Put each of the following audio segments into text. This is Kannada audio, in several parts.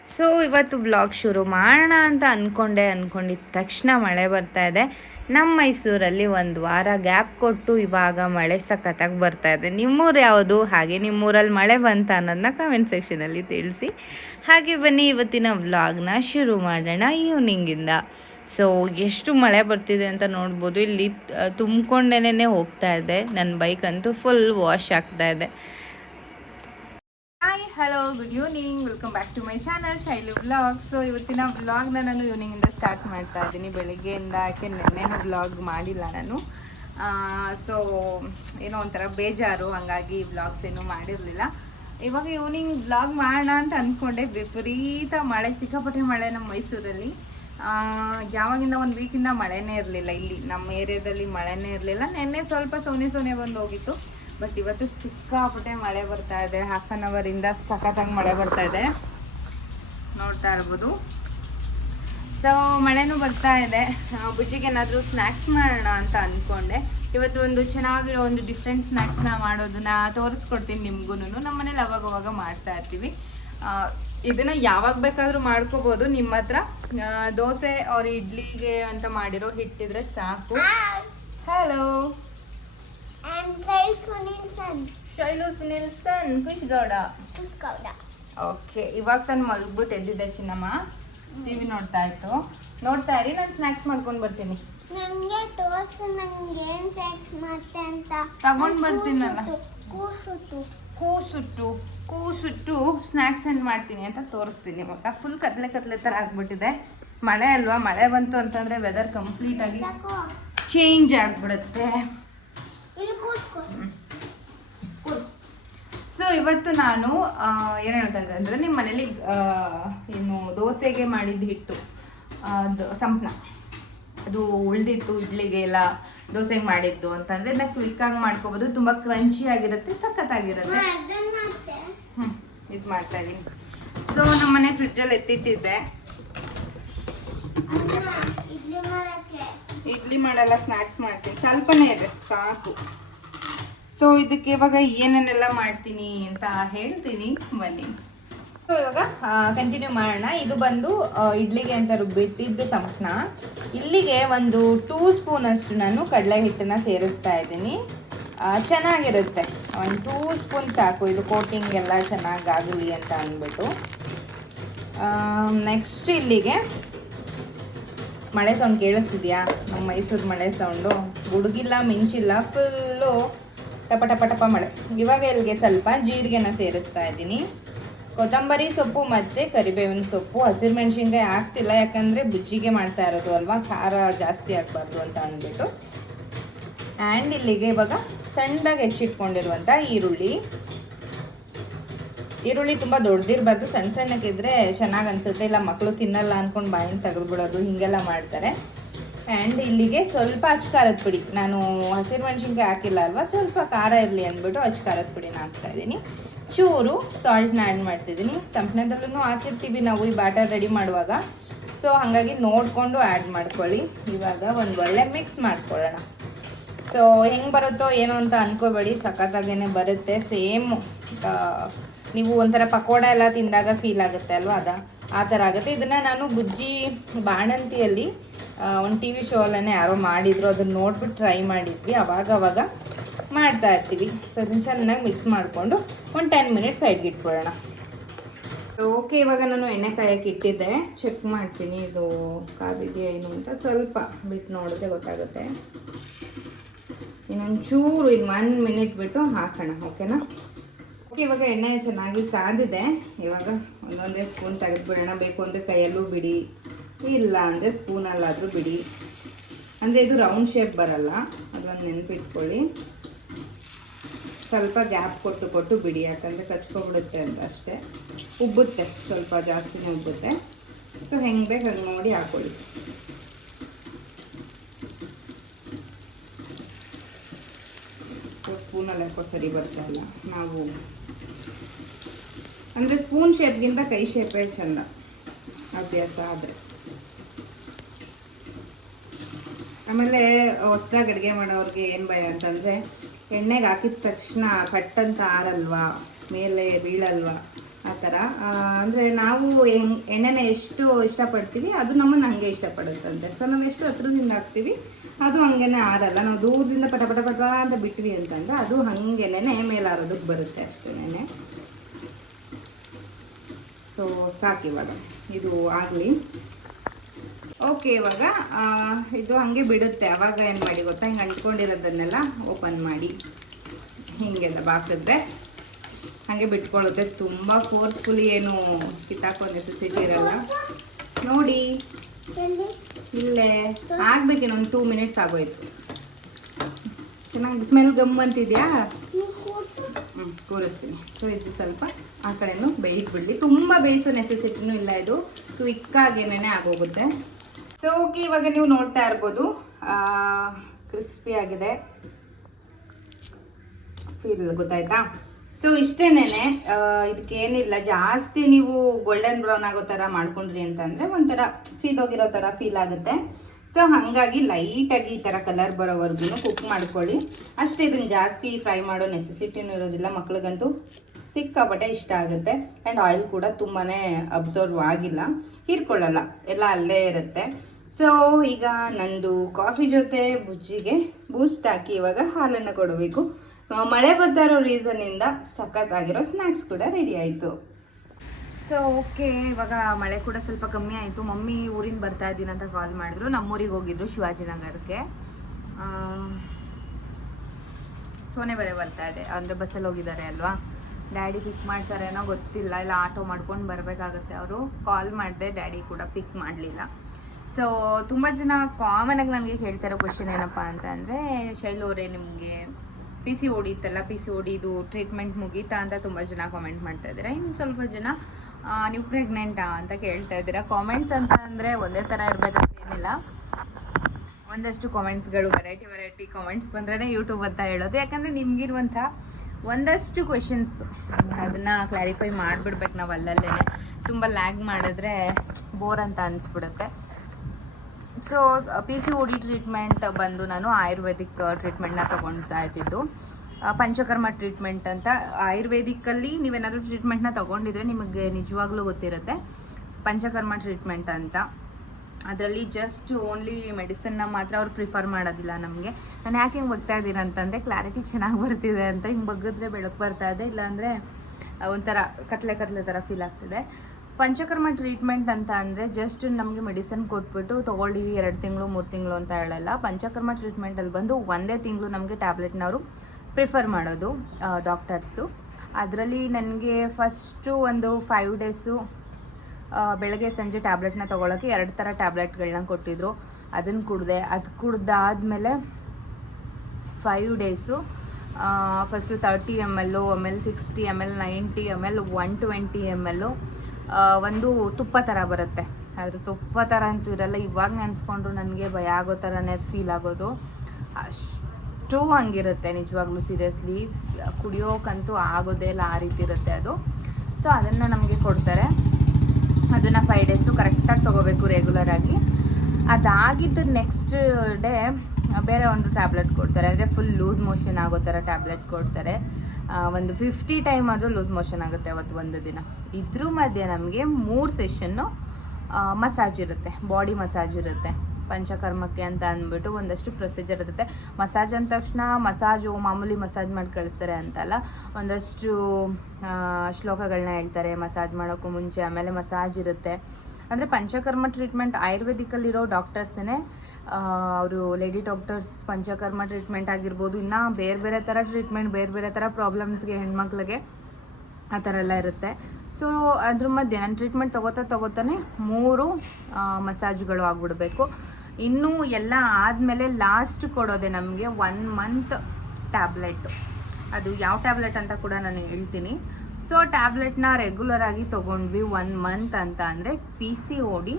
ಸೊ ಇವತ್ತು ವ್ಲಾಗ್ ಶುರು ಮಾಡೋಣ ಅಂತ ಅಂದ್ಕೊಂಡೆ ಅಂದ್ಕೊಂಡಿದ್ದ ತಕ್ಷಣ ಮಳೆ ಬರ್ತಾ ಇದೆ. ನಮ್ಮ ಮೈಸೂರಲ್ಲಿ ಒಂದು ವಾರ ಗ್ಯಾಪ್ ಕೊಟ್ಟು ಇವಾಗ ಮಳೆ ಸಖತ್ತಾಗಿ ಬರ್ತಾ ಇದೆ. ನಿಮ್ಮೂರು ಯಾವುದು? ಹಾಗೆ ನಿಮ್ಮೂರಲ್ಲಿ ಮಳೆ ಬಂತ ಅನ್ನೋದನ್ನ ಕಮೆಂಟ್ ಸೆಕ್ಷನಲ್ಲಿ ತಿಳಿಸಿ. ಹಾಗೆ ಬನ್ನಿ, ಇವತ್ತಿನ ವ್ಲಾಗ್ನ ಶುರು ಮಾಡೋಣ ಈವ್ನಿಂಗಿಂದ ಸೊ ಎಷ್ಟು ಮಳೆ ಬರ್ತಿದೆ ಅಂತ ನೋಡ್ಬೋದು. ಇಲ್ಲಿ ತುಂಬಿಕೊಂಡೇನೆ ಹೋಗ್ತಾ ಇದೆ. ನನ್ನ ಬೈಕ್ ಅಂತೂ ಫುಲ್ ವಾಶ್ ಆಗ್ತಾ ಇದೆ. Hi hello good evening welcome back to my channel Shailu vlog so ಇವತ್ತಿನ ವ್ಲಾಗ್ನ ನಾನು ಈವ್ನಿಂಗಿಂದ ಸ್ಟಾರ್ಟ್ ಮಾಡ್ತಾ ಇದ್ದೀನಿ. ಬೆಳಗ್ಗೆಯಿಂದ ಯಾಕೆ ನಿನ್ನೆನು ವ್ಲಾಗ್ ಮಾಡಿಲ್ಲ ನಾನು. ಸೊ ಏನೋ ಒಂಥರ ಬೇಜಾರು. ಹಾಗಾಗಿ ವ್ಲಾಗ್ಸ್ ಏನೂ ಮಾಡಿರಲಿಲ್ಲ. ಇವಾಗ ಈವ್ನಿಂಗ್ ಬ್ಲಾಗ್ ಮಾಡೋಣ ಅಂತ ಅಂದ್ಕೊಂಡೆ ವಿಪರೀತ ಮಳೆ, ಸಿಕ್ಕಾಪಟ್ಟೆ ಮಳೆ ನಮ್ಮ ಮೈಸೂರಲ್ಲಿ. ಯಾವಾಗಿಂದ ಒಂದು ವೀಕಿಂದ ಮಳೆನೇ ಇರಲಿಲ್ಲ ಇಲ್ಲಿ. ನಮ್ಮ ಏರಿಯಾದಲ್ಲಿ ಮಳೆನೇ ಇರಲಿಲ್ಲ. ನಿನ್ನೆ ಸ್ವಲ್ಪ ಸೋನೆ ಸೋನೆ ಬಂದು ಹೋಗಿತ್ತು ಬಟ್ ಇವತ್ತು ಸಿಕ್ಕಾಪಟ್ಟೆ ಮಳೆ ಬರ್ತಾ ಇದೆ. ಹಾಫ್ ಆನ್ ಅವರಿಂದ ಸಖತ್ತಾಗಿ ಮಳೆ ಬರ್ತಾ ಇದೆ. ನೋಡ್ತಾ ಇರ್ಬೋದು. ಸೊ ಮಳೆನೂ ಬರ್ತಾ ಇದೆ. ಬುಜಿಗೆ ಏನಾದರೂ ಸ್ನ್ಯಾಕ್ಸ್ ಮಾಡೋಣ ಅಂತ ಅಂದ್ಕೊಂಡೆ ಇವತ್ತು ಒಂದು ಚೆನ್ನಾಗಿರೋ ಒಂದು ಡಿಫ್ರೆಂಟ್ ಸ್ನ್ಯಾಕ್ಸ್ನ ಮಾಡೋದನ್ನ ತೋರಿಸ್ಕೊಡ್ತೀನಿ ನಿಮ್ಗೂ ನಮ್ಮ ಮನೇಲಿ ಅವಾಗವಾಗ ಅವಾಗ ಮಾಡ್ತಾ ಇರ್ತೀವಿ. ಇದನ್ನ ಯಾವಾಗ ಬೇಕಾದರೂ ಮಾಡ್ಕೋಬೋದು. ನಿಮ್ಮ ಹತ್ರ ದೋಸೆ ಅವ್ರ ಇಡ್ಲಿಗೆ ಅಂತ ಮಾಡಿರೋ ಹಿಟ್ಟಿದ್ರೆ ಸಾಕು. Hello And Sails Nilsson. Shailu Sunil sun Khush Gowda Tuskauda. Okay ಇವಾಗ ತಾನು ಮಲಗ್ಬಿಟ್ಟು ಎದ್ದಿದ್ದೆ ಚಿನ್ನಮ್ಮ. ಟಿವಿ ನೋಡ್ತಾ ಇತ್ತು. ನೋಡ್ತಾ ಇರಿ ನಾನು ಸ್ನ್ಯಾಕ್ಸ್ ಮಾಡ್ಕೊಂಡು ಬರ್ತೀನಿ. ನನಗೆ ತೋರ್ಸು ನನಗೆ ಏನು ಸ್ನ್ಯಾಕ್ಸ್ ಮಾಡ್ತೆ ಅಂತ. ತಗೊಂಡು ಬರ್ತೀನಲ್ಲ. ಕೂಸುಟ್ಟು ಕೂಸುಟ್ಟು. ಕೂಸುಟ್ಟು ಸ್ನ್ಯಾಕ್ಸ್ ಏನು ಮಾಡ್ತೀನಿ ಅಂತ ತೋರಿಸ್ತೀನಿ ಇವಾಗ. ಫುಲ್ ಕತ್ಲೆ ಕತ್ಲೆ ಥರ ಆಗ್ಬಿಟ್ಟಿದೆ. ಮಳೆ ಅಲ್ವಾ? ಮಳೆ ಬಂತು ಅಂತಂದರೆ ವೆದರ್ ಕಂಪ್ಲೀಟ್ ಆಗಿ ಚೇಂಜ್ ಆಗಿಬಿಡುತ್ತೆ. ಸೊ ಇವತ್ತು ನಾನು ಏನು ಹೇಳ್ತಾ ಇದ್ದೆ ಅಂದರೆ ನಿಮ್ಮ ಮನೇಲಿ ಏನು ದೋಸೆಗೆ ಮಾಡಿದ ಹಿಟ್ಟು ಅದು ಸಂಪ್ನ. ಅದು ಉಳ್ದಿತ್ತು ಇಡ್ಲಿಗೆ ಎಲ್ಲ ದೋಸೆಗೆ ಮಾಡಿದ್ದು ಅಂತಂದರೆ ಇದನ್ನ ಕ್ವಿಕ್ಕಾಗಿ ಮಾಡ್ಕೋಬೋದು. ತುಂಬ ಕ್ರಂಚಿ ಆಗಿರುತ್ತೆ ಸಖತ್ತಾಗಿರುತ್ತೆ ಹ್ಞೂ ಇದು ಮಾಡ್ತಾ ಇದ್ದೀನಿ ಸೊ ನಮ್ಮ ಮನೆ ಫ್ರಿಡ್ಜಲ್ಲಿ ಎತ್ತಿಟ್ಟಿದ್ದೆ. ಇಡ್ಲಿ ಮಾಡಲ್ಲ ಸ್ನ್ಯಾಕ್ಸ್ ಮಾಡ್ತೀನಿ. ಸ್ವಲ್ಪನೇ ಇದೆ ಸಾಕು. ಸೊ ಇದಕ್ಕೆ ಇವಾಗ ಏನೇನೆಲ್ಲ ಮಾಡ್ತೀನಿ ಅಂತ ಹೇಳ್ತೀನಿ. ಬನ್ನಿ. ಸೊ ಇವಾಗ ಕಂಟಿನ್ಯೂ ಮಾಡೋಣ. ಇದು ಬಂದು ಇಡ್ಲಿಗೆ ಅಂತ ರುಬ್ಬಿಟ್ಟಿದ್ದು ಸಂಪ್ನ ಇಲ್ಲಿಗೆ ಒಂದು ಟೂ ಸ್ಪೂನ್ ಅಷ್ಟು ನಾನು ಕಡಲೆ ಹಿಟ್ಟನ್ನು ಸೇರಿಸ್ತಾ ಇದ್ದೀನಿ. ಚೆನ್ನಾಗಿರುತ್ತೆ. ಒಂದು ಟೂ ಸ್ಪೂನ್ ಸಾಕು. ಇದು ಕೋಟಿಂಗ್ ಎಲ್ಲ ಚೆನ್ನಾಗಿ ಆಗಲಿ ಅಂತ ಅಂದ್ಬಿಟ್ಟು. ನೆಕ್ಸ್ಟ್ ಇಲ್ಲಿಗೆ ಮಳೆ ಸೌಂಡ್ ಕೇಳಿಸ್ತಿದ್ಯಾ? ನಮ್ಮ ಮೈಸೂರು ಮಳೆ ಸೌಂಡು ಗುಡುಗಿಲ್ಲ ಮಿಂಚಿಲ್ಲ ಫುಲ್ಲು ಟಪ ಟಪ ಟಪ ಮಾಡಿ ಇವಾಗ ಇಲ್ಲಿಗೆ ಸ್ವಲ್ಪ ಜೀರಿಗೆನ ಸೇರಿಸ್ತಾ ಇದ್ದೀನಿ. ಕೊತ್ತಂಬರಿ ಸೊಪ್ಪು ಮತ್ತು ಕರಿಬೇವಿನ ಸೊಪ್ಪು. ಹಸಿರು ಮೆಣಸಿನ್ಕಾಯಿ ಹಾಕ್ತಿಲ್ಲ ಯಾಕಂದರೆ ಬುಜ್ಜಿಗೆ ಮಾಡ್ತಾ ಇರೋದು ಅಲ್ವಾ? ಖಾರ ಜಾಸ್ತಿ ಆಗಬಾರ್ದು ಅಂತ ಅಂದ್ಬಿಟ್ಟು. ಆ್ಯಂಡ್ ಇಲ್ಲಿಗೆ ಇವಾಗ ಸಣ್ಣದಾಗಿ ಹೆಚ್ಚಿಟ್ಕೊಂಡಿರುವಂಥ ಈರುಳ್ಳಿ. ಈರುಳ್ಳಿ ತುಂಬ ದೊಡ್ಡದಿರಬಾರ್ದು ಸಣ್ಣ ಸಣ್ಣಕ್ಕಿದ್ರೆ ಚೆನ್ನಾಗಿ ಅನ್ಸುತ್ತೆ. ಇಲ್ಲ ಮಕ್ಕಳು ತಿನ್ನಲ್ಲ ಅಂದ್ಕೊಂಡು ಬಾಯಿನ ತೆಗೆದುಬಿಡೋದು, ಹೀಗೆಲ್ಲ ಮಾಡ್ತಾರೆ. ಆ್ಯಂಡ್ ಇಲ್ಲಿಗೆ ಸ್ವಲ್ಪ ಅಚ್ಚ ಖಾರದ ಪುಡಿ. ನಾನು ಹಸಿರು ಮೆಣಸಿನ್ಕಾಯಿ ಹಾಕಿಲ್ಲ ಅಲ್ವಾ? ಸ್ವಲ್ಪ ಖಾರ ಇರಲಿ ಅಂದ್ಬಿಟ್ಟು ಅಚ್ಚ ಖಾರದ ಪುಡಿನ ಹಾಕ್ತಾ ಇದ್ದೀನಿ. ಚೂರು ಸಾಲ್ಟ್ನ ಆ್ಯಡ್ ಮಾಡ್ತಿದ್ದೀನಿ. ಸಂಪ್ನದಲ್ಲೂ ಹಾಕಿರ್ತೀವಿ ನಾವು ಈ ಬ್ಯಾಟರ್ ರೆಡಿ ಮಾಡುವಾಗ. ಸೊ ಹಾಗಾಗಿ ನೋಡಿಕೊಂಡು ಆ್ಯಡ್ ಮಾಡ್ಕೊಳ್ಳಿ. ಇವಾಗ ಒಂದು ಒಳ್ಳೆ ಮಿಕ್ಸ್ ಮಾಡ್ಕೊಳ್ಳೋಣ. ಸೊ ಹೆಂಗೆ ಬರುತ್ತೋ ಏನೋ ಅಂತ ಅಂದ್ಕೋಬೇಡಿ ಸಖತ್ತಾಗೇ ಬರುತ್ತೆ. ಸೇಮ್ ನೀವು ಒಂಥರ ಪಕೋಡ ಎಲ್ಲ ತಿಂದಾಗ ಫೀಲ್ ಆಗುತ್ತೆ ಅಲ್ವಾ ಅದ? ಆ ಥರ ಆಗುತ್ತೆ. ಇದನ್ನು ನಾನು ಬುಜ್ಜಿ ಬಾಣಂತಿಯಲ್ಲಿ ಒಂದು ಟಿ ವಿ ಶೋ ಅಲ್ಲೇ ಯಾರೋ ಮಾಡಿದ್ರು ಅದನ್ನ ನೋಡ್ಬಿಟ್ಟು ಟ್ರೈ ಮಾಡಿದ್ವಿ. ಅವಾಗ ಅವಾಗ ಮಾಡ್ತಾ ಇರ್ತೀವಿ. ಸೊ ಅದನ್ನ ಚೆನ್ನಾಗಿ ಮಿಕ್ಸ್ ಮಾಡಿಕೊಂಡು ಒಂದು ಟೆನ್ ಮಿನಿಟ್ಸ್ ಸೈಡ್ಗೆ ಇಟ್ಕೊಳ್ಳೋಣ. ಓಕೆ ಇವಾಗ ನಾನು ಎಣ್ಣೆ ಕಾಯಕ್ಕೆ ಇಟ್ಟಿದ್ದೆ. ಚೆಕ್ ಮಾಡ್ತೀನಿ, ಇದು ಕಾದಿದೆಯಾ ಏನು ಅಂತ. ಸ್ವಲ್ಪ ಬಿಟ್ಟು ನೋಡಿದ್ರೆ ಗೊತ್ತಾಗುತ್ತೆ. ಇನ್ನೊಂದು ಚೂರು ಇನ್ನು ಒನ್ ಮಿನಿಟ್ ಬಿಟ್ಟು ಹಾಕೋಣ ಓಕೆನಾ ಓಕೆ ಇವಾಗ ಎಣ್ಣೆ ಚೆನ್ನಾಗಿ ಕಾದಿದೆ. ಇವಾಗ ಒಂದೊಂದೇ ಸ್ಪೂನ್ ತೆಗೆದುಬಿಡೋಣ. ಬೇಕು ಅಂದರೆ ಕೈಯಲ್ಲೂ ಬಿಡಿ. ಇಲ್ಲ ಅಂದರೆ ಸ್ಪೂನಲ್ಲಾದರೂ ಬಿಡಿ. ಅಂದರೆ ಇದು ರೌಂಡ್ ಶೇಪ್ ಬರಲ್ಲ. ಅದೊಂದು ನೆನಪಿಟ್ಕೊಳ್ಳಿ. ಸ್ವಲ್ಪ ಗ್ಯಾಪ್ ಕೊಟ್ಟು ಕೊಟ್ಟು ಬಿಡಿ. ಯಾಕಂದರೆ ಕಚ್ಕೊಬಿಡುತ್ತೆ ಅಂತ ಅಷ್ಟೇ. ಉಬ್ಬುತ್ತೆ. ಸ್ವಲ್ಪ ಜಾಸ್ತಿನೇ ಉಬ್ಬುತ್ತೆ. ಸೊ ಹೆಂಗೆ ಬೇಕು ಹಂಗೆ ನೋಡಿ ಹಾಕೊಳ್ಳಿ. ಸೊ ಸ್ಪೂನಲ್ಲಿ ಹಾಕೋ ಸರಿ ಬರ್ತಾ ಇಲ್ಲ ನಾವು ಅಂದರೆ ಸ್ಪೂನ್ ಶೇಪ್ಗಿಂತ ಕೈ ಶೇಪೇ ಚೆಂದ. ಅಭ್ಯಾಸ ಆದರೆ. ಆಮೇಲೆ ಹೊಸ್ದಾಗಿ ಅಡುಗೆ ಮಾಡೋರಿಗೆ ಏನು ಭಯ ಅಂತಂದರೆ, ಎಣ್ಣೆಗೆ ಹಾಕಿದ ತಕ್ಷಣ ಕಟ್ಟಂತ ಆರಲ್ವಾ ಮೇಲೆ ಬೀಳಲ್ವಾ, ಆ ಥರ. ಅಂದರೆ ನಾವು ಎಣ್- ಎಣ್ಣೆನ ಎಷ್ಟು ಇಷ್ಟಪಡ್ತೀವಿ, ಅದು ನಮ್ಮನ್ನು ಹಂಗೆ ಇಷ್ಟಪಡುತ್ತಂತೆ. ಸೊ, ನಾವು ಎಷ್ಟು ಹತ್ರದಿಂದ ಹಾಕ್ತೀವಿ, ಅದು ಹಂಗೇನೆ ಆರಲ್ಲ ನಾವು ದೂರದಿಂದ ಪಟ ಪಟ ಪಟ ಅಂತ ಬಿಟ್ವಿ ಅಂತಂದ್ರೆ, ಅದು ಹಂಗೆನೆ ಮೇಲೆ ಆರೋದಕ್ಕೆ ಬರುತ್ತೆ ಅಷ್ಟೇನೆ. ಸೊ ಸಾಕಿವಾಗ ಇದು ಆಗಲಿ. ಓಕೆ ಇವಾಗ ಇದು ಹಂಗೆ ಬಿಡುತ್ತೆ. ಅವಾಗ ಏನು ಮಾಡಿ ಗೊತ್ತಾ? ಹಿಂಗೆ ಅಂಟ್ಕೊಂಡಿರೋದನ್ನೆಲ್ಲ ಓಪನ್ ಮಾಡಿ. ಹಿಂಗೆಲ್ಲ ಬಾಕಿದ್ರೆ ಹಾಗೆ ಬಿಟ್ಕೊಳ್ಳುತ್ತೆ. ತುಂಬ ಫೋರ್ಸ್ಫುಲಿ ಏನು ಕಿತ್ತಾಕೋ ನೆಸೆಸಿಟಿ ಇರಲ್ಲ. ನೋಡಿ. ಇಲ್ಲೇ. ಒಂದು ಟೂ ಮಿನಿಟ್ಸ್ ಆಗೋಯ್ತು. ಚೆನ್ನಾಗಿ ಸ್ಮೆಲ್ ಗಮ್ ಅಂತಿದ್ಯಾ. ಹ್ಞೂ ಕೂರಿಸ್ತೀನಿ. ಸೊ ಇದು ಸ್ವಲ್ಪ ಆ ಕಡೆನೂ ಬೇಯಿಸ್ಬಿಡ್ಲಿ. ತುಂಬ ಬೇಯಿಸೋ ನೆಸೆಸಿಟಿನೂ ಇಲ್ಲ ಇದು. ಕ್ವಿಕ್ಕಾಗೇನೆ ಆಗೋಗುತ್ತೆ. ಸೊ ಓಕೆ ಇವಾಗ ನೀವು ನೋಡ್ತಾ ಇರ್ಬೋದು. ಕ್ರಿಸ್ಪಿ ಆಗಿದೆ. ಫೀಲ್ ಗೊತ್ತಾಯ್ತಾ? ಸೊ ಇಷ್ಟೇನೆ ಇದಕ್ಕೇನಿಲ್ಲ. ಜಾಸ್ತಿ ನೀವು ಗೋಲ್ಡನ್ ಬ್ರೌನ್ ಆಗೋ ಥರ ಮಾಡ್ಕೊಂಡ್ರಿ ಅಂತಂದರೆ ಒಂಥರ ಸೀದೋಗಿರೋ ಥರ ಫೀಲ್ ಆಗುತ್ತೆ. ಸೊ ಹಾಗಾಗಿ ಲೈಟಾಗಿ ಈ ಥರ ಕಲರ್ ಬರೋವರೆಗೂ ಕುಕ್ ಮಾಡ್ಕೊಳ್ಳಿ. ಅಷ್ಟೇ ಇದನ್ನು ಜಾಸ್ತಿ ಫ್ರೈ ಮಾಡೋ ನೆಸೆಸಿಟಿನೂ ಇರೋದಿಲ್ಲ ಮಕ್ಳಿಗಂತೂ. ಸಿಕ್ಕಾಪಟ್ಟೆ ಇಷ್ಟ ಆಗುತ್ತೆ. ಆ್ಯಂಡ್ ಆಯಿಲ್ ಕೂಡ ತುಂಬಾ ಅಬ್ಸರ್ವ್ ಆಗಿಲ್ಲ. ಹೀರ್ಕೊಳ್ಳಲ್ಲ. ಎಲ್ಲ ಅಲ್ಲೇ ಇರುತ್ತೆ. ಸೊ ಈಗ ನಂದು ಕಾಫಿ ಜೊತೆ ಬುಜ್ಜಿಗೆ ಬೂಸ್ಟ್ ಹಾಕಿ ಇವಾಗ ಹಾಲನ್ನು ಕೊಡಬೇಕು. ಮಳೆ ಬರ್ತಾ ಇರೋ ರೀಸನ್ನಿಂದ ಸಖತ್ತಾಗಿರೋ ಸ್ನ್ಯಾಕ್ಸ್ ಕೂಡ ರೆಡಿ ಆಯಿತು. ಸೊ ಓಕೆ ಇವಾಗ ಮಳೆ ಕೂಡ ಸ್ವಲ್ಪ ಕಮ್ಮಿ ಆಯಿತು. ಮಮ್ಮಿ ಊರಿಂದ ಬರ್ತಾ ಇದ್ದೀನಿ ಅಂತ ಕಾಲ್ ಮಾಡಿದ್ರು. ನಮ್ಮೂರಿಗೆ ಹೋಗಿದ್ರು ಶಿವಾಜಿನಗರಕ್ಕೆ. ಸೋನೆ ಬರೆ ಬರ್ತಾ ಇದೆ. ಅಂದರೆ ಬಸ್ಸಲ್ಲಿ ಹೋಗಿದ್ದಾರೆ ಅಲ್ವಾ? ಡ್ಯಾಡಿ ಪಿಕ್ ಮಾಡ್ತಾರೇನೋ ಗೊತ್ತಿಲ್ಲ, ಇಲ್ಲ ಆಟೋ ಮಾಡ್ಕೊಂಡು ಬರಬೇಕಾಗತ್ತೆ ಅವರು. ಕಾಲ್ ಮಾಡಿದೆ ಡ್ಯಾಡಿ ಕೂಡ ಪಿಕ್ ಮಾಡಲಿಲ್ಲ. ಸೊ ತುಂಬ ಜನ ಕಾಮನ್ ಆಗಿ ನನಗೆ ಕೇಳ್ತಾರೋ ಕ್ವಶನ್ ಏನಪ್ಪ ಅಂತ ಅಂದರೆ ಅವರೇ ನಿಮಗೆ ಪಿ ಸಿ ಓಡಿತ್ತಲ್ಲ ಪಿ ಸಿ ಓಡಿದು ಟ್ರೀಟ್ಮೆಂಟ್ ಮುಗೀತಾ ಅಂತ ತುಂಬ ಜನ ಕಾಮೆಂಟ್ ಮಾಡ್ತಾ ಇದ್ದಾರೆ. ಇನ್ನು ಸ್ವಲ್ಪ ಜನ ನೀವು ಪ್ರೆಗ್ನೆಂಟಾ ಅಂತ ಕೇಳ್ತಾ ಇದ್ದೀರಾ. ಕಾಮೆಂಟ್ಸ್ ಅಂತ ಅಂದರೆ ಒಂದೇ ಥರ ಇರಬೇಕಂತ ಏನಿಲ್ಲ. ಒಂದಷ್ಟು ಕಾಮೆಂಟ್ಸ್ಗಳು ವೆರೈಟಿ ವೆರೈಟಿ ಕಾಮೆಂಟ್ಸ್ ಬಂದ್ರೇ ಯೂಟ್ಯೂಬ್ ಅಂತ ಹೇಳೋದು. ಯಾಕಂದರೆ ನಿಮ್ಗಿರುವಂಥ ಒಂದಷ್ಟು ಕ್ವೆಶನ್ಸ್ ಅದನ್ನು ಕ್ಲಾರಿಫೈ ಮಾಡಿಬಿಡ್ಬೇಕು ನಾವು ಅಲ್ಲಲ್ಲೇ ತುಂಬ ಲ್ಯಾಗ್ ಮಾಡಿದ್ರೆ ಬೋರ್ ಅಂತ ಅನಿಸ್ಬಿಡುತ್ತೆ. So P C O D treatment ಬಂದು ನಾನು ಆಯುರ್ವೇದಿಕ್ ಟ್ರೀಟ್ಮೆಂಟ್ನ ತೊಗೊಳ್ತಾ ಇದ್ದಿದ್ದು. ಪಂಚಕರ್ಮ ಟ್ರೀಟ್ಮೆಂಟ್ ಅಂತ. ಆಯುರ್ವೇದಿಕ್ಕಲ್ಲಿ ನೀವೇನಾದರೂ ಟ್ರೀಟ್ಮೆಂಟ್ನ ತೊಗೊಂಡಿದ್ರೆ ನಿಮಗೆ ನಿಜವಾಗ್ಲೂ ಗೊತ್ತಿರುತ್ತೆ. ಪಂಚಕರ್ಮ ಟ್ರೀಟ್ಮೆಂಟ್ ಅಂತ. ಅದರಲ್ಲಿ ಜಸ್ಟ್ ಓನ್ಲಿ ಮೆಡಿಸನ್ನ ಮಾತ್ರ ಅವ್ರು ಪ್ರಿಫರ್ ಮಾಡೋದಿಲ್ಲ ನಮಗೆ. ನಾನು ಯಾಕೆ ಹಿಂಗೆ ಬಗ್ತಾ ಇದ್ದೀನಿ ಅಂತಂದರೆ ಕ್ಲಾರಿಟಿ ಚೆನ್ನಾಗಿ ಬರ್ತಿದೆ ಅಂತ ಹಿಂಗೆ ಬಗ್ಗಿದ್ರೆ ಬೆಳಕು ಬರ್ತಾ ಇದೆ, ಇಲ್ಲಾಂದರೆ ಒಂಥರ ಕತ್ಲೆ ಕತ್ಲೆ ಥರ ಫೀಲ್ ಆಗ್ತಿದೆ. ಪಂಚಕರ್ಮ ಟ್ರೀಟ್ಮೆಂಟ್ ಅಂತ ಅಂದರೆ ಜಸ್ಟ್ ನಮಗೆ ಮೆಡಿಸನ್ ಕೊಟ್ಬಿಟ್ಟು ತೊಗೊಳ್ಳಿ ಎರಡು ತಿಂಗಳು, ಮೂರು ತಿಂಗಳು ಅಂತ ಹೇಳಲ್ಲ. ಪಂಚಕರ್ಮ ಟ್ರೀಟ್ಮೆಂಟಲ್ಲಿ ಬಂದು ಒಂದೇ ತಿಂಗಳು ನಮಗೆ ಟ್ಯಾಬ್ಲೆಟ್ನವರು ಪ್ರಿಫರ್ ಮಾಡೋದು ಡಾಕ್ಟರ್ಸು ಅದರಲ್ಲಿ ನನಗೆ ಫಸ್ಟು ಒಂದು ಫೈವ್ ಡೇಸು ಬೆಳಗ್ಗೆ ಸಂಜೆ ಟ್ಯಾಬ್ಲೆಟ್ನ ತೊಗೊಳಕ್ಕೆ ಎರಡು ಥರ ಟ್ಯಾಬ್ಲೆಟ್ಗಳನ್ನ ಕೊಟ್ಟಿದ್ರು. ಅದನ್ನು ಕುಡಿದೆ, ಅದು ಕುಡ್ದಾದಮೇಲೆ five days first thirty M L ಆಮೇಲೆ sixty M L ninety M L one twenty M L ಒಂದು ತುಪ್ಪ ಥರ ಬರುತ್ತೆ. ಅದ್ರ ತುಪ್ಪ ಥರ ಅಂತೂ ಇರಲ್ಲ, ಇವಾಗ ನೆನೆಸ್ಕೊಂಡ್ರು ನನಗೆ ಭಯ ಆಗೋ ಥರನೇ ಫೀಲ್ ಆಗೋದು. ಅಷ್ಟು ಹಂಗಿರುತ್ತೆ ನಿಜವಾಗ್ಲೂ ಸೀರಿಯಸ್ಲಿ ಕುಡಿಯೋಕ್ಕಂತೂ ಆಗೋದೇ ಇಲ್ಲ ಆ ರೀತಿ ಇರುತ್ತೆ ಅದು. ಸೊ ಅದನ್ನು ನಮಗೆ ಕೊಡ್ತಾರೆ. ಅದನ್ನು ಫೈವ್ ಡೇಸು ಕರೆಕ್ಟಾಗಿ ತೊಗೋಬೇಕು ರೆಗ್ಯುಲರಾಗಿ ಅದಾಗಿದ್ದ ನೆಕ್ಸ್ಟ್ ಡೇ ಬೇರೆ ಒಂದು ಟ್ಯಾಬ್ಲೆಟ್ ಕೊಡ್ತಾರೆ. ಅಂದರೆ ಫುಲ್ ಲೂಸ್ ಮೋಷನ್ ಆಗೋ ಥರ ಟ್ಯಾಬ್ಲೆಟ್ ಕೊಡ್ತಾರೆ. ಒಂದು ಫಿಫ್ಟಿ ಟೈಮ್ ಆದರೂ ಲೂಸ್ ಮೋಷನ್ ಆಗುತ್ತೆ ಅವತ್ತು ಒಂದು ದಿನ. ಇದ್ರ ಮಧ್ಯೆ ನಮಗೆ ಮೂರು ಸೆಷನ್ನು ಮಸಾಜ್ ಇರುತ್ತೆ. ಬಾಡಿ ಮಸಾಜ್ ಇರುತ್ತೆ. ಪಂಚಕರ್ಮಕ್ಕೆ ಅಂತ ಅಂದ್ಬಿಟ್ಟು ಒಂದಷ್ಟು ಪ್ರೊಸೀಜರ್ ಇರುತ್ತೆ. ಮಸಾಜ್ ಅಂದ ತಕ್ಷಣ ಮಸಾಜು ಮಾಮೂಲಿ ಮಸಾಜ್ ಮಾಡಿ ಕಳಿಸ್ತಾರೆ ಅಂತಲ್ಲ. ಒಂದಷ್ಟು ಶ್ಲೋಕಗಳನ್ನ ಹೇಳ್ತಾರೆ ಮಸಾಜ್ ಮಾಡೋಕ್ಕೂ ಮುಂಚೆ. ಆಮೇಲೆ ಮಸಾಜ್ ಇರುತ್ತೆ. ಅಂದರೆ ಪಂಚಕರ್ಮ ಟ್ರೀಟ್ಮೆಂಟ್ ಆಯುರ್ವೇದಿಕಲ್ಲಿರೋ ಡಾಕ್ಟರ್ಸೇ ಅವರು ಲೇಡಿ ಡಾಕ್ಟರ್ಸ್ ಪಂಚಕರ್ಮ ಟ್ರೀಟ್ಮೆಂಟ್ ಆಗಿರ್ಬೋದು. ಇನ್ನು ಬೇರೆ ಬೇರೆ ಥರ ಟ್ರೀಟ್ಮೆಂಟ್ ಬೇರೆ ಬೇರೆ ಥರ ಪ್ರಾಬ್ಲಮ್ಸ್ಗೆ ಹೆಣ್ಮಕ್ಳಿಗೆ ಆ ಥರ ಎಲ್ಲ ಇರುತ್ತೆ. ಸೊ ಅದ್ರ ಮಧ್ಯೆ ನಾನು ಟ್ರೀಟ್ಮೆಂಟ್ ತಗೋತಾ ತಗೋತಾನೆ ಮೂರು ಮಸಾಜ್ಗಳು ಆಗ್ಬಿಡ್ಬೇಕು. ಇನ್ನು ಎಲ್ಲ ಆದಮೇಲೆ ಲಾಸ್ಟ್ ಕೊಡೋದೆ ನಮಗೆ ಒನ್ ಮಂತ್ ಟ್ಯಾಬ್ಲೆಟ್ ಅದು ಯಾವ ಟ್ಯಾಬ್ಲೆಟ್ ಅಂತ ಕೂಡ ನಾನು ಹೇಳ್ತೀನಿ. ಸೊ ಟ್ಯಾಬ್ಲೆಟ್ನ ರೆಗ್ಯುಲರ್ ಆಗಿ ತೊಗೊಂಡ್ವಿ ಒನ್ ಮಂತ್ ಅಂತ ಅಂದರೆ ಪಿ ಸಿ ಓಡಿ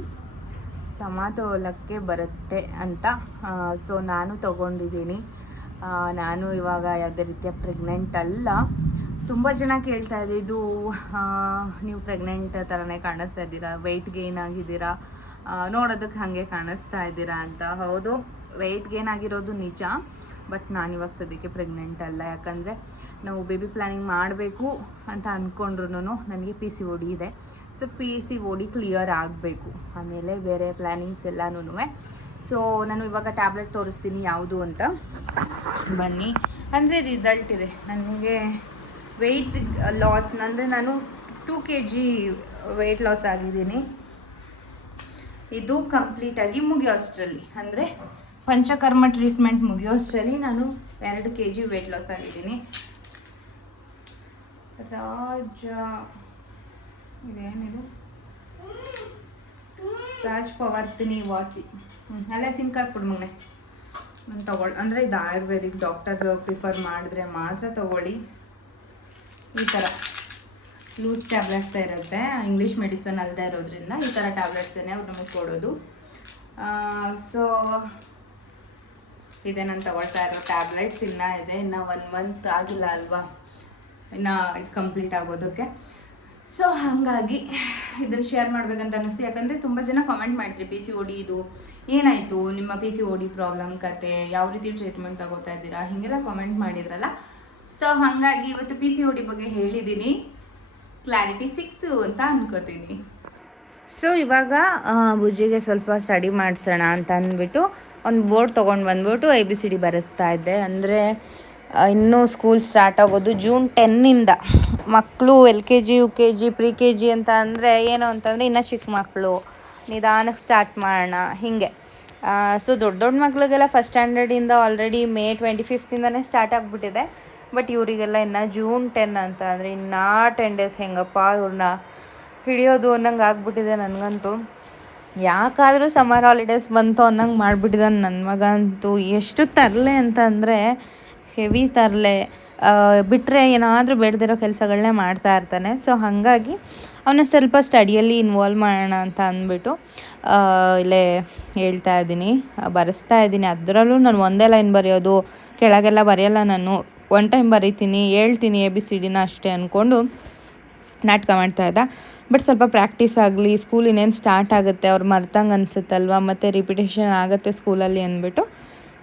ಸಮತೋಲಕ್ಕೆ ಬರುತ್ತೆ ಅಂತ ಸೊ ನಾನು ತೊಗೊಂಡಿದ್ದೀನಿ. ನಾನು ಇವಾಗ ಯಾವುದೇ ರೀತಿಯ ಪ್ರೆಗ್ನೆಂಟ್ ಅಲ್ಲ. ತುಂಬ ಜನ ಕೇಳ್ತಾ ಇದೆ, ಇದು ನೀವು ಪ್ರೆಗ್ನೆಂಟ್ ಥರನೇ ಕಾಣಿಸ್ತಾ ಇದ್ದೀರಾ? ವೆಯ್ಟ್ ಗೇನ್ ಆಗಿದ್ದೀರಾ? ನೋಡೋದಕ್ಕೆ ಹಾಗೆ ಕಾಣಿಸ್ತಾ ಇದ್ದೀರಾ ಅಂತ. ಹೌದು ವೆಯ್ಟ್ ಗೇನ್ ಆಗಿರೋದು ನಿಜ ಬಟ್ ನಾನು ಇವಾಗ ಸದ್ಯಕ್ಕೆ ಪ್ರೆಗ್ನೆಂಟ್ ಅಲ್ಲ. ಯಾಕಂದರೆ ನಾವು ಬೇಬಿ ಪ್ಲ್ಯಾನಿಂಗ್ ಮಾಡಬೇಕು ಅಂತ ಅಂದ್ಕೊಂಡ್ರು ನನಗೆ ಪಿ ಸಿ ಓಡಿ ಇದೆ. So P C O D clear ಆಗಬೇಕು. ಆಮೇಲೆ ಬೇರೆ ಪ್ಲ್ಯಾನಿಂಗ್ಸ್ ಎಲ್ಲನೂ ಸೊ ನಾನು ಇವಾಗ ಟ್ಯಾಬ್ಲೆಟ್ ತೋರಿಸ್ತೀನಿ ಯಾವುದು ಅಂತ. ಬನ್ನಿ. ಅಂದರೆ ರಿಸಲ್ಟ್ ಇದೆ. ನನಗೆ ವೆಯ್ಟ್ ಲಾಸ್ ಅಂದರೆ ನಾನು two K G weight loss ಆಗಿದ್ದೀನಿ. ಇದು ಕಂಪ್ಲೀಟಾಗಿ ಮುಗಿಯೋಷ್ಟರಲ್ಲಿ ಅಂದರೆ ಪಂಚಕರ್ಮ ಟ್ರೀಟ್ಮೆಂಟ್ ಮುಗಿಯೋಷ್ಟರಲ್ಲಿ ನಾನು ಎರಡು ಕೆ ಜಿ ವೆಯ್ಟ್ ಲಾಸ್ ಆಗಿದ್ದೀನಿ. ರಾಜ, ಇದೇನಿದು? ರಾಜ್ ಪವರ್ತಿನಿ ವಾಕಿ. ಅಲ್ಲೇ ಸಿಂಕ್ ಹಾಕ್ಬಿಡು ಮಗನೆ. ನಾನು ತಗೊಳ್ ಅಂದರೆ ಇದು ಆಯುರ್ವೇದಿಕ್ ಡಾಕ್ಟರ್ ಪ್ರಿಫರ್ ಮಾಡಿದ್ರೆ ಮಾತ್ರ ತಗೊಳ್ಳಿ. ಈ ಥರ ಲೂಸ್ ಟ್ಯಾಬ್ಲೆಟ್ಸ್ ಇರುತ್ತೆ. ಇಂಗ್ಲೀಷ್ ಮೆಡಿಸನ್ ಅಲ್ಲದೆ ಇರೋದ್ರಿಂದ ಈ ಥರ ಟ್ಯಾಬ್ಲೆಟ್ಸನ್ನೇ ಅವ್ರು ನಮಗೆ ಕೊಡೋದು. ಸೊ ಇದೆ ನಾನು ತಗೊಳ್ತಾ ಇರೋ ಟ್ಯಾಬ್ಲೆಟ್ಸ್. ಇನ್ನೂ ಇದೆ. ಇನ್ನು ಒನ್ ಮಂತ್ ಆಗಿಲ್ಲ ಅಲ್ವಾ? ಇನ್ನು ಇದು ಕಂಪ್ಲೀಟ್ ಆಗೋದಕ್ಕೆ. ಸೊ ಹಾಗಾಗಿ ಇದನ್ನು ಶೇರ್ ಮಾಡ್ಬೇಕಂತ ಅನ್ನಿಸ್ತು. ಯಾಕಂದರೆ ತುಂಬ ಜನ ಕಾಮೆಂಟ್ ಮಾಡಿದ್ರಿ ಪಿ ಸಿ ಓಡಿ ಇದು. ಏನಾಯಿತು? ನಿಮ್ಮ ಪಿ ಸಿ ಓಡಿ ಪ್ರಾಬ್ಲಮ್ ಕತೆ, ಯಾವ ರೀತಿ ಟ್ರೀಟ್ಮೆಂಟ್ ತಗೋತಾ ಇದ್ದೀರಾ? ಹೀಗೆಲ್ಲ ಕಾಮೆಂಟ್ ಮಾಡಿದ್ರಲ್ಲ. ಸೊ ಹಾಗಾಗಿ ಇವತ್ತು ಪಿ ಸಿ ಓಡಿ ಬಗ್ಗೆ ಹೇಳಿದ್ದೀನಿ ಕ್ಲಾರಿಟಿ ಸಿಕ್ತು ಅಂತ ಅನ್ಕೋತೀನಿ. ಸೊ ಇವಾಗ ಬುಜ್ಜಿಗೆ ಸ್ವಲ್ಪ ಸ್ಟಡಿ ಮಾಡಿಸೋಣ ಅಂತ ಅಂದ್ಬಿಟ್ಟು ಒಂದು ಬೋರ್ಡ್ ತೊಗೊಂಡು ಬಂದ್ಬಿಟ್ಟು ಐ ಬಿ ಸಿ ಡಿ ಬರೆಸ್ತಾ ಇದ್ದೆ. ಅಂದರೆ ಇನ್ನೂ ಸ್ಕೂಲ್ ಸ್ಟಾರ್ಟ್ ಆಗೋದು ಜೂನ್ ಟೆನ್ನಿಂದ ಮಕ್ಕಳು L K G U K G pre K G ಅಂತ ಅಂದರೆ ಏನು ಅಂತಂದರೆ ಇನ್ನೂ ಚಿಕ್ಕ ಮಕ್ಕಳು ನಿಧಾನಕ್ಕೆ ಸ್ಟಾರ್ಟ್ ಮಾಡೋಣ. ಹೀಗೆ. ಸೊ ದೊಡ್ಡ ದೊಡ್ಡ ಮಕ್ಕಳಿಗೆಲ್ಲ ಫಸ್ಟ್ ಸ್ಟ್ಯಾಂಡರ್ಡಿಂದ ಆಲ್ರೆಡಿ ಮೇ ಟ್ವೆಂಟಿ ಫಿಫ್ತಿಂದನೇ ಸ್ಟಾರ್ಟ್ ಆಗಿಬಿಟ್ಟಿದೆ. ಬಟ್ ಇವರಿಗೆಲ್ಲ ಇನ್ನು ಜೂನ್ ಟೆನ್ ಅಂತ ಅಂದರೆ ಇನ್ನೂ ಟೆನ್ ಡೇಸ್ ಹೆಂಗಪ್ಪ ಇವ್ರನ್ನ ಹಿಡಿಯೋದು ಅನ್ನಂಗೆ ಆಗ್ಬಿಟ್ಟಿದೆ ನನಗಂತೂ. ಯಾಕಾದರೂ ಸಮ್ಮರ್ ಹಾಲಿಡೇಸ್ ಬಂತು ಅನ್ನಂಗೆ ಮಾಡಿಬಿಟ್ಟಿದ್ದಾನೆ ನನ್ನ ಮಗ ಅಂತೂ ಎಷ್ಟು ತರಲೆ ಅಂತ ಅಂದರೆ ಹೆವಿ ತರಲೆ. ಬಿಟ್ಟರೆ ಏನಾದರೂ ಬೇಡದಿರೋ ಕೆಲಸಗಳನ್ನೇ ಮಾಡ್ತಾ ಇರ್ತಾನೆ. ಸೊ ಹಾಗಾಗಿ ಅವನ ಸ್ವಲ್ಪ ಸ್ಟಡಿಯಲ್ಲಿ ಇನ್ವಾಲ್ವ್ ಮಾಡೋಣ ಅಂತ ಅಂದ್ಬಿಟ್ಟು ಇಲ್ಲೇ ಹೇಳ್ತಾ ಇದ್ದೀನಿ, ಬರೆಸ್ತಾ ಇದ್ದೀನಿ. ಅದರಲ್ಲೂ ನಾನು ಒಂದೇ ಲೈನ್ ಬರೆಯೋದು, ಕೆಳಗೆಲ್ಲ ಬರೆಯಲ್ಲ ನಾನು. ಒನ್ ಟೈಮ್ ಬರೀತೀನಿ, ಹೇಳ್ತೀನಿ ಎ ಬಿ ಸಿ ಡಿನ ಅಷ್ಟೇ ಅಂದ್ಕೊಂಡು ನಾಟಕ ಮಾಡ್ತಾ ಇದ್ದ. ಬಟ್ ಸ್ವಲ್ಪ ಪ್ರಾಕ್ಟೀಸ್ ಆಗಲಿ ಸ್ಕೂಲ್ ಇನ್ನೇನು ಸ್ಟಾರ್ಟ್ ಆಗುತ್ತೆ, ಅವ್ರು ಮರ್ತಂಗೆ ಅನಿಸುತ್ತಲ್ವ, ಮತ್ತು ರಿಪಿಟೇಷನ್ ಆಗುತ್ತೆ ಸ್ಕೂಲಲ್ಲಿ ಅಂದ್ಬಿಟ್ಟು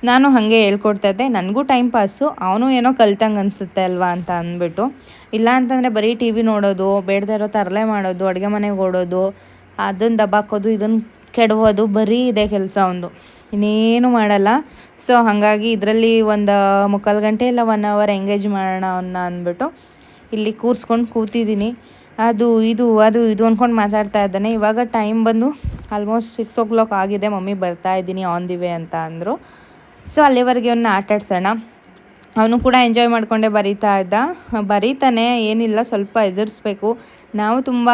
ನಾನು ಹಾಗೆ ಹೇಳ್ಕೊಡ್ತಾ ಇದ್ದೆ. ನನಗೂ ಟೈಮ್ ಪಾಸು ಅವನು ಏನೋ ಕಲ್ತಂಗೆ ಅನಿಸುತ್ತೆ ಅಲ್ವಾ ಅಂತ ಅಂದ್ಬಿಟ್ಟು. ಇಲ್ಲ ಅಂತಂದರೆ ಬರೀ ಟಿ ವಿ ನೋಡೋದು, ಬೇಡದೇ ಇರೋ ತರಲೆ ಮಾಡೋದು, ಅಡುಗೆ ಮನೆಗೆ ಓಡೋದು ಅದನ್ನು ದಬ್ಬಾಕೋದು ಇದನ್ನು ಕೆಡವೋದು, ಬರೀ ಇದೆ ಕೆಲಸ ಒಂದು. ಇನ್ನೇನು ಮಾಡಲ್ಲ. ಸೊ ಹಾಗಾಗಿ ಇದರಲ್ಲಿ ಒಂದು ಮುಕ್ಕಾಲು ಗಂಟೆ ಇಲ್ಲ ಒನ್ ಅವರ್ ಎಂಗೇಜ್ ಮಾಡೋಣ ಅಂದ್ಬಿಟ್ಟು ಇಲ್ಲಿ ಕೂರಿಸ್ಕೊಂಡು ಕೂತಿದ್ದೀನಿ ಅದು, ಇದು ಅದು, ಇದು ಅಂದ್ಕೊಂಡು ಮಾತಾಡ್ತಾ ಇದ್ದಾನೆ. ಇವಾಗ ಟೈಮ್ ಬಂದು ಆಲ್ಮೋಸ್ಟ್ ಸಿಕ್ಸ್ ಓ ಕ್ಲಾಕ್ ಆಗಿದೆ. ಮಮ್ಮಿ ಬರ್ತಾ ಇದ್ದೀನಿ ಆನ್ ದಿ ವೇ ಅಂತ ಅಂದರು. ಸೊ ಅಲ್ಲಿವರೆಗೆ ಅವನ್ನ ಆಟಾಡ್ಸೋಣ. ಅವನು ಕೂಡ ಎಂಜಾಯ್ ಮಾಡಿಕೊಂಡೆ ಬರೀತಾ ಇದ್ದ. ಬರೀತಾನೆ, ಏನಿಲ್ಲ, ಸ್ವಲ್ಪ ಎದುರಿಸ್ಬೇಕು. ನಾವು ತುಂಬ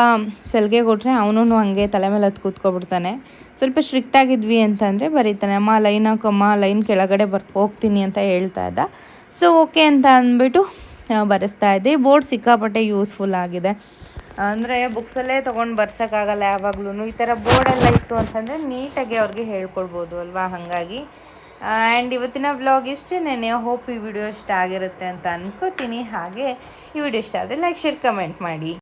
ಸಲಿಗೆ ಕೊಟ್ಟರೆ ಅವನು ಹಂಗೆ ತಲೆ ಮೇಲೆ ಹತ್ತು ಕೂತ್ಕೊಬಿಡ್ತಾನೆ. ಸ್ವಲ್ಪ ಸ್ಟ್ರಿಕ್ಟ್ ಆಗಿದ್ವಿ ಅಂತಂದರೆ ಬರೀತಾನೆ, ಅಮ್ಮ ಲೈನ್ ಹಾಕಮ್ಮ ಲೈನ್ ಕೆಳಗಡೆ ಬರ್, ಹೋಗ್ತೀನಿ ಅಂತ ಹೇಳ್ತಾ ಇದ್ದ. ಸೊ ಓಕೆ ಅಂತ ಅಂದ್ಬಿಟ್ಟು ಬರೆಸ್ತಾ ಇದ್ದೆ. ಬೋರ್ಡ್ ಸಿಕ್ಕಾಪಟ್ಟೆ ಯೂಸ್ಫುಲ್ ಆಗಿದೆ. ಅಂದರೆ ಬುಕ್ಸಲ್ಲೇ ತೊಗೊಂಡು ಬರ್ಸೋಕ್ಕಾಗಲ್ಲ ಯಾವಾಗ್ಲೂ ಈ ಥರ ಬೋರ್ಡೆಲ್ಲ ಇತ್ತು ಅಂತಂದರೆ ನೀಟಾಗಿ ಅವ್ರಿಗೆ ಹೇಳ್ಕೊಡ್ಬೋದು ಅಲ್ವಾ? ಹಾಗಾಗಿ ಆ್ಯಂಡ್ ಇವತ್ತಿನ ವ್ಲಾಗ್ ಇಷ್ಟೇನೆ. ಹೋಪ್ ಈ ವಿಡಿಯೋ ಇಷ್ಟ ಆಗಿರುತ್ತೆ ಅಂತ ಅನ್ಕೋತೀನಿ. ಹಾಗೆ ಈ ವಿಡಿಯೋ ಇಷ್ಟ ಆದರೆ ಲೈಕ್ ಶೇರ್ ಕಮೆಂಟ್ ಮಾಡಿ.